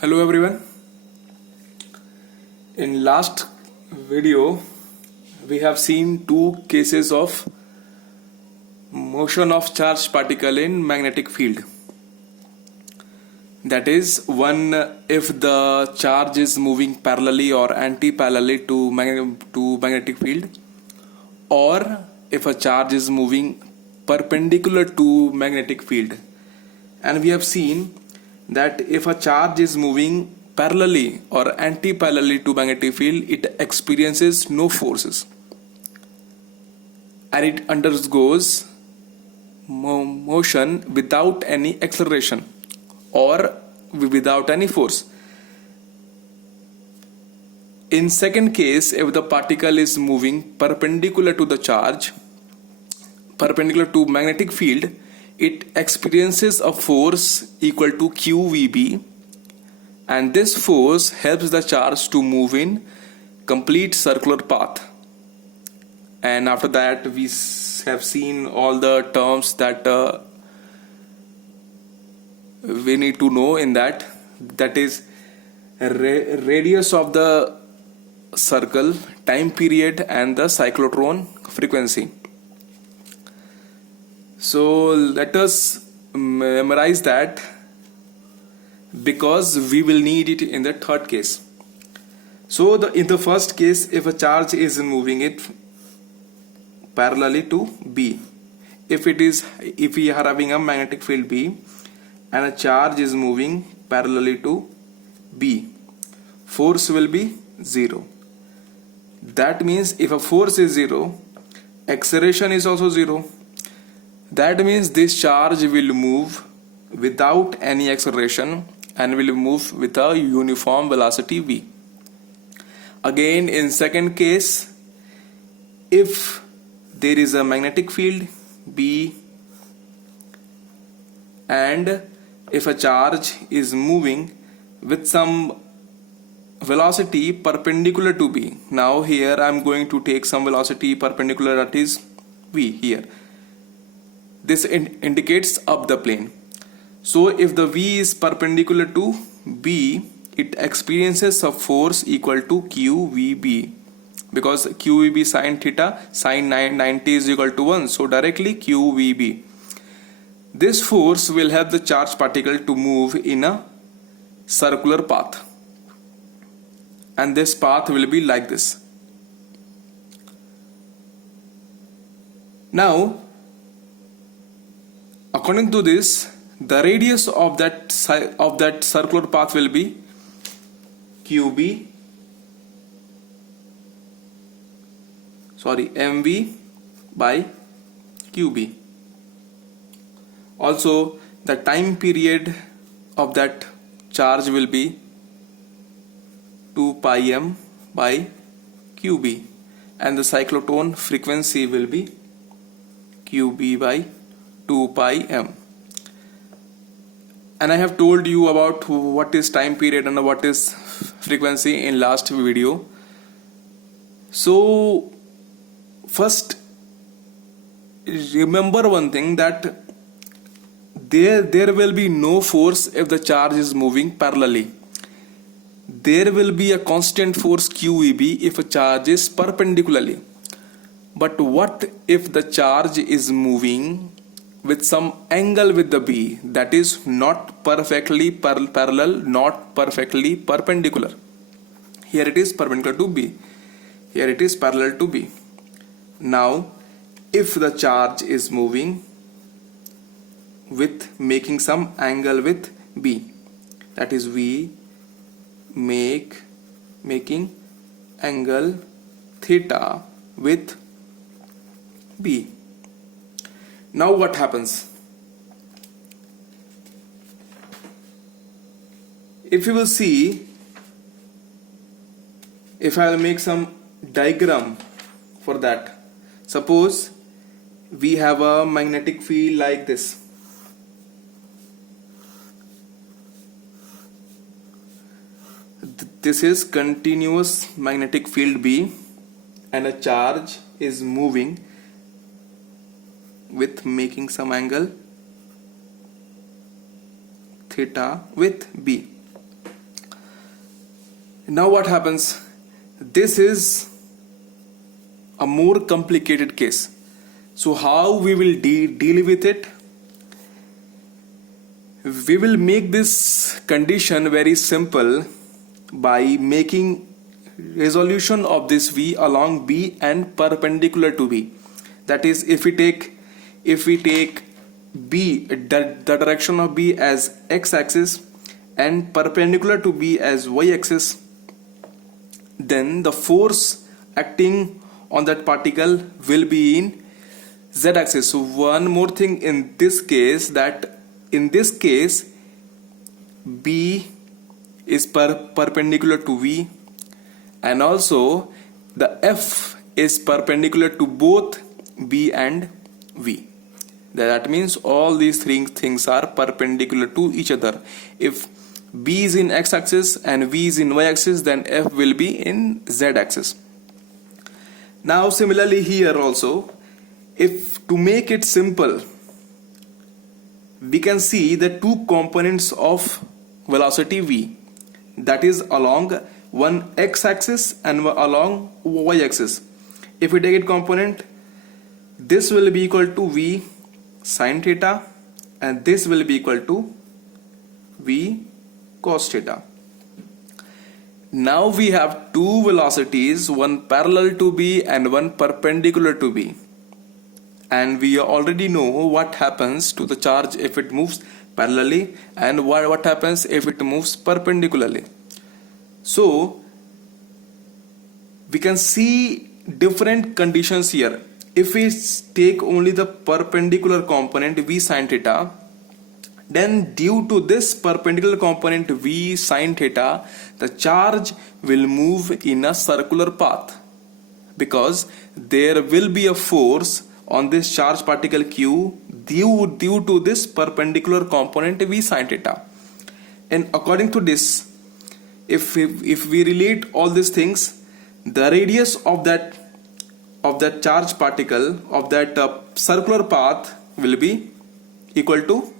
Hello everyone. In last video we have seen two cases of motion of charged particle in magnetic field. That is, one, if the charge is moving parallelly or anti-parallelly to magnetic field, or if a charge is moving perpendicular to magnetic field. And we have seen that if a charge is moving parallelly or anti-parallelly to magnetic field, it experiences no forces and it undergoes motion without any acceleration or without any force. In second case, if the particle is moving perpendicular to the charge, perpendicular to magnetic field, it experiences a force equal to QVB, and this force helps the charge to move in complete circular path. And after that we have seen all the terms that we need to know in that is radius of the circle, time period, and the cyclotron frequency. So let us memorize that because we will need it in the third case. So in the first case, if a charge is moving it parallelly to B, if we are having a magnetic field B and a charge is moving parallelly to B, force will be 0. That means if a force is 0, acceleration is also 0. That means this charge will move without any acceleration and will move with a uniform velocity v. Again, in second case, if there is a magnetic field B and if a charge is moving with some velocity perpendicular to B. Now here I am going to take some velocity perpendicular, that is v here. This indicates up the plane. So if the v is perpendicular to B, it experiences a force equal to QVB, because QVB sin theta sin 90 is equal to 1, so directly QVB. This force will help the charged particle to move in a circular path, and this path will be like this. Now, according to this, the radius of that circular path will be mv by qb. Also, the time period of that charge will be 2 pi m by qb, and the cyclotron frequency will be qb by 2 pi m. And I have told you about what is time period and what is frequency in last video. So first remember one thing, that there will be no force if the charge is moving parallelly. There will be a constant force QEB if a charge is perpendicularly. But what if the charge is moving with some angle with the B, that is not perfectly parallel, not perfectly perpendicular? Here it is perpendicular to B, here it is parallel to B. Now if the charge is moving with making some angle with B, that is V making angle theta with B. Now what happens? If you will see, if I will make some diagram for that, suppose we have a magnetic field like this. This is continuous magnetic field B, and a charge is moving with making some angle theta with B. Now what happens? This is a more complicated case. So how we will deal with it? We will make this condition very simple by making resolution of this V along B and perpendicular to B. That is, if we take B, the direction of B as x-axis and perpendicular to B as y-axis, then the force acting on that particle will be in z-axis. So one more thing in this case, that in this case B is perpendicular to V, and also the F is perpendicular to both B and V. That means all these three things are perpendicular to each other. If B is in x-axis and V is in y-axis, then F will be in z-axis. Now similarly here also, if to make it simple, we can see the two components of velocity V, that is along one x-axis and along y-axis. If we take it component, this will be equal to V sin theta and this will be equal to V cos theta. Now we have two velocities, one parallel to B and one perpendicular to B, and we already know what happens to the charge if it moves parallelly and what happens if it moves perpendicularly. So we can see different conditions here. If we take only the perpendicular component V sin theta, then due to this perpendicular component V sin theta, the charge will move in a circular path, because there will be a force on this charge particle Q due to this perpendicular component V sin theta. And according to this, if we relate all these things, the radius of that charge particle of that circular path will be equal to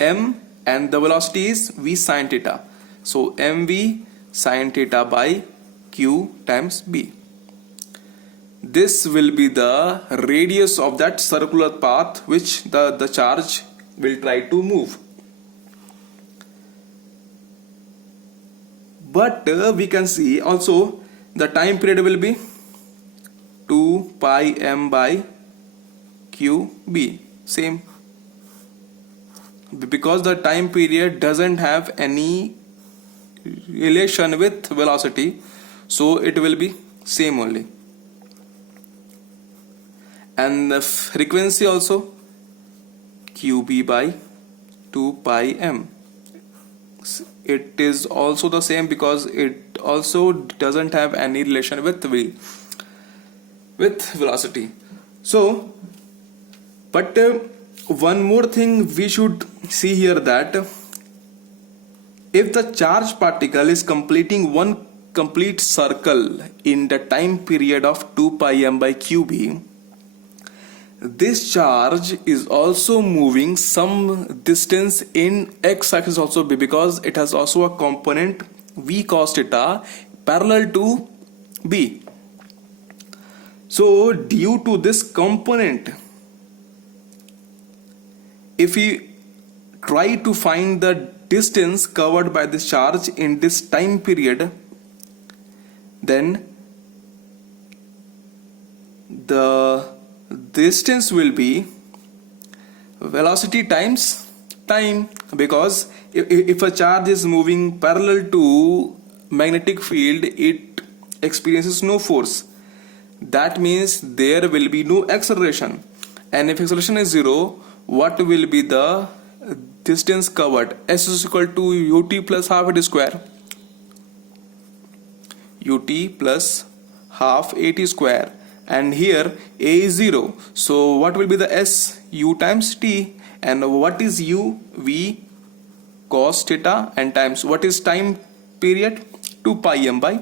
m, and the velocity is V sin theta. So mv sin theta by q times b. This will be the radius of that circular path which the charge will try to move. But we can see also the time period will be 2 pi m by qb, same, because the time period doesn't have any relation with velocity, so it will be same only. And the frequency also qb by 2 pi m, it is also the same because it also doesn't have any relation with velocity. So but one more thing we should see here, that if the charge particle is completing one complete circle in the time period of 2 pi m by qb, this charge is also moving some distance in x-axis also, because it has also a component v cos theta parallel to b. So due to this component, if we try to find the distance covered by this charge in this time period, then the distance will be velocity times time, because if a charge is moving parallel to magnetic field, it experiences no force. That means there will be no acceleration, and if acceleration is 0, what will be the distance covered? S is equal to ut plus half at square, ut plus half at square, and here a is 0, so what will be the s? U times t. And what is u? V cos theta, and times what is time period? 2 pi m by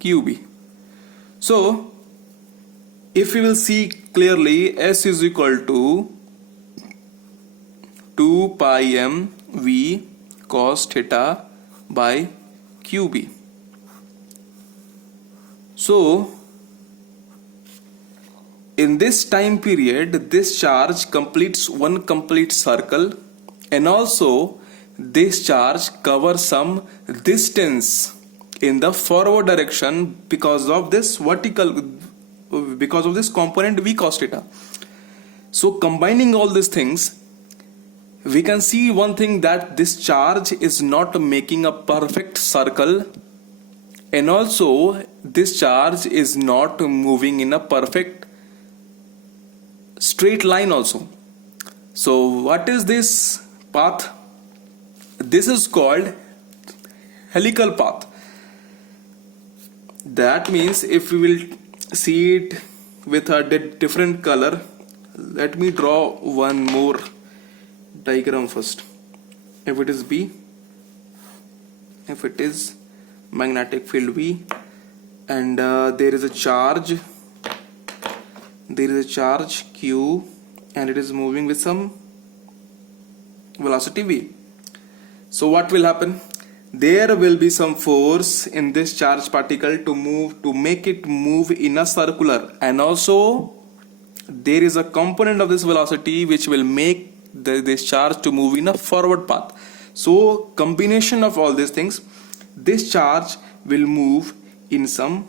qb. So if we will see clearly, s is equal to 2 pi m v cos theta by QB. So in this time period, this charge completes one complete circle, and also this charge covers some distance in the forward direction because of this component V cos theta. So combining all these things, we can see one thing, that this charge is not making a perfect circle, and also this charge is not moving in a perfect straight line also. So what is this path? This is called helical path. That means if we will see it with a different color, let me draw one more diagram first. If it is B, if it is magnetic field V, and there is a charge Q, and it is moving with some velocity V. So what will happen? There will be some force in this charged particle to make it move in a circular, and also there is a component of this velocity which will make this charge to move in a forward path. So combination of all these things, this charge will move in some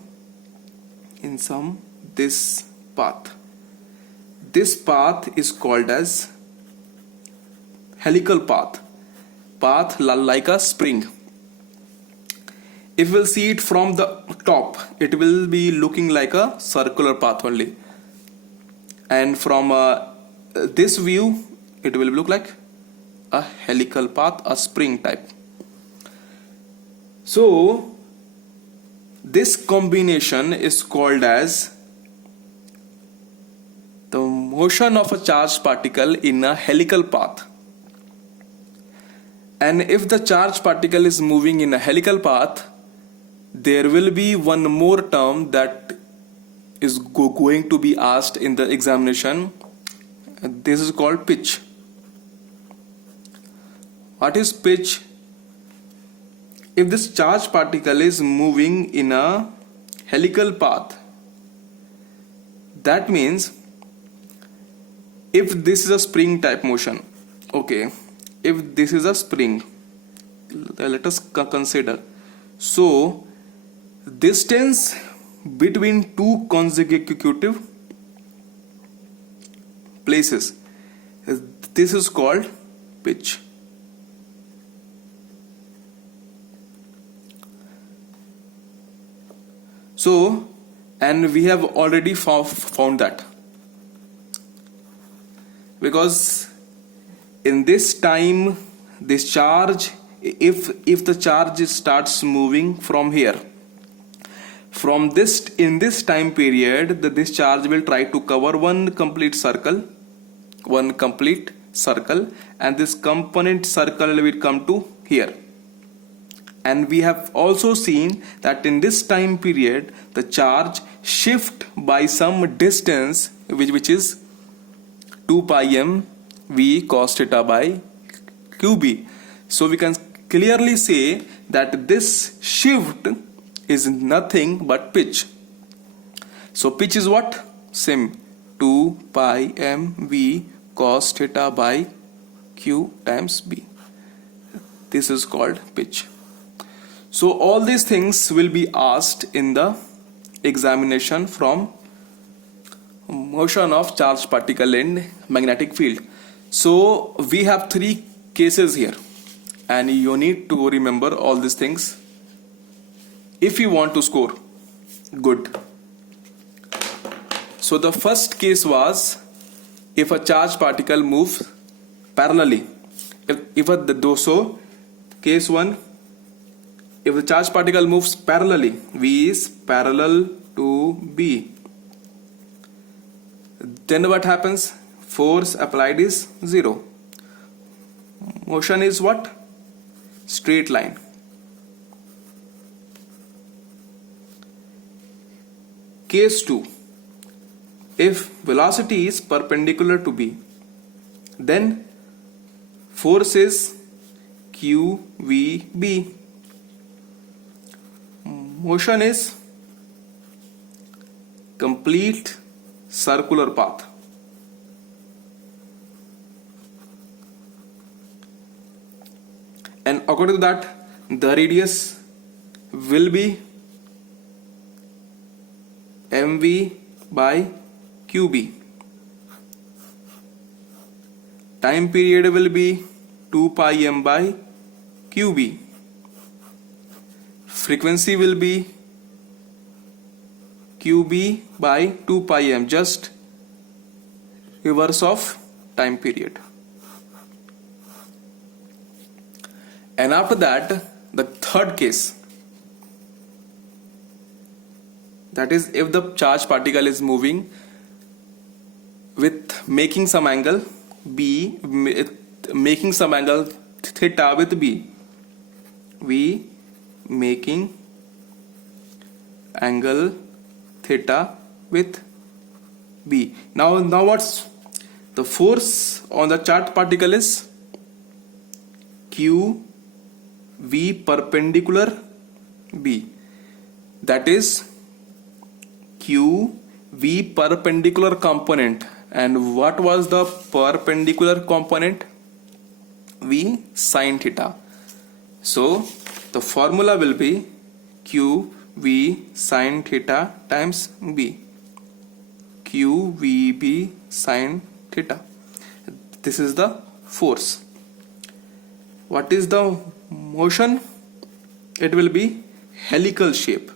this path. This path is called as helical path like a spring. If we'll see it from the top, it will be looking like a circular path only, and from this view it will look like a helical path, a spring type. So this combination is called as the motion of a charged particle in a helical path. And if the charged particle is moving in a helical path, there will be one more term that is going to be asked in the examination. This is called pitch. What is pitch? If this charged particle is moving in a helical path, that means if this is a spring type motion, okay, if this is a spring, let us consider. So distance between two consecutive places, this is called pitch. So, and we have already found that, because in this time, this charge, if the charge starts moving from here, from this, in this time period, this charge will try to cover one complete circle, and this component circle will come to here. And we have also seen that in this time period, the charge shift by some distance, which is 2 pi m v cos theta by qb. So we can clearly say that this shift is nothing but pitch. So pitch is what? Same, 2 pi m v cos theta by q times b. This is called pitch. So all these things will be asked in the examination from motion of charged particle in magnetic field. So we have 3 cases here, and you need to remember all these things if you want to score good. So the first case was if a charged particle moves parallelly. So case 1, if the charged particle moves parallelly, V is parallel to B, then what happens? Force applied is 0. Motion is what? Straight line. Case 2, if velocity is perpendicular to B, then force is QVB. motion is complete circular path. And according to that, the radius will be mv by qb. Time period will be 2 pi m by qb. Frequency will be qb by 2 pi m, just reverse of time period. And after that, the third case, that is if the charged particle is moving with making some angle b, making some angle theta with b, we making angle theta with b. Now what's the force on the charged particle is q v perpendicular b, that is q v perpendicular component. And what was the perpendicular component? V sin theta. So the formula will be q v sin theta times b, q v b sin theta. This is the force. What is the motion? It will be helical shape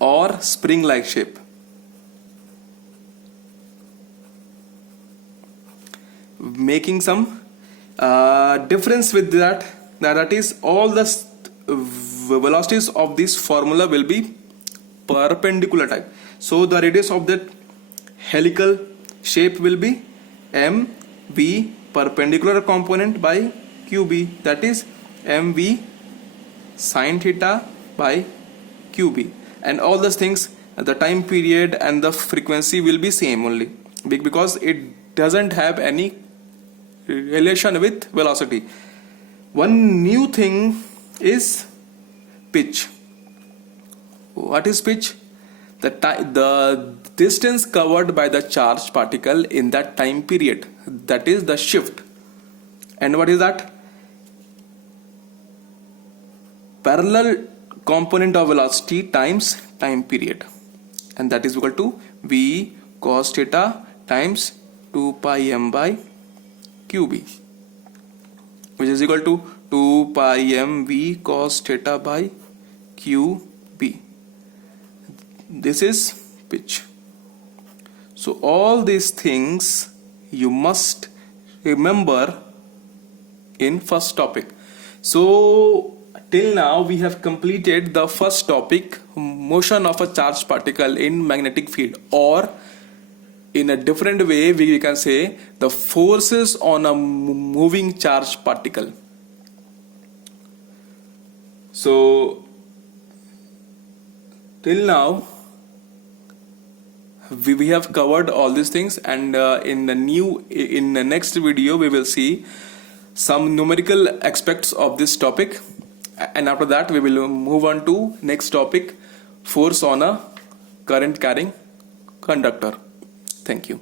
or spring like shape. Making some difference with that is all the velocities of this formula will be perpendicular type. So the radius of that helical shape will be mv perpendicular component by qb, that is mv sin theta by qb. And all those things, the time period and the frequency will be same only, because it doesn't have any relation with velocity. One new thing is pitch. What is pitch? The distance covered by the charged particle in that time period, that is the shift. And what is that? Parallel component of velocity times time period, and that is equal to v cos theta times 2 pi m by qb, which is equal to 2 pi m v cos theta by qb. This is pitch. So all these things you must remember in first topic. So till now we have completed the first topic, motion of a charged particle in magnetic field, or in a different way we can say the forces on a moving charged particle. So till now we have covered all these things, and in the next video we will see some numerical aspects of this topic, and after that we will move on to next topic, force on a current carrying conductor. Thank you.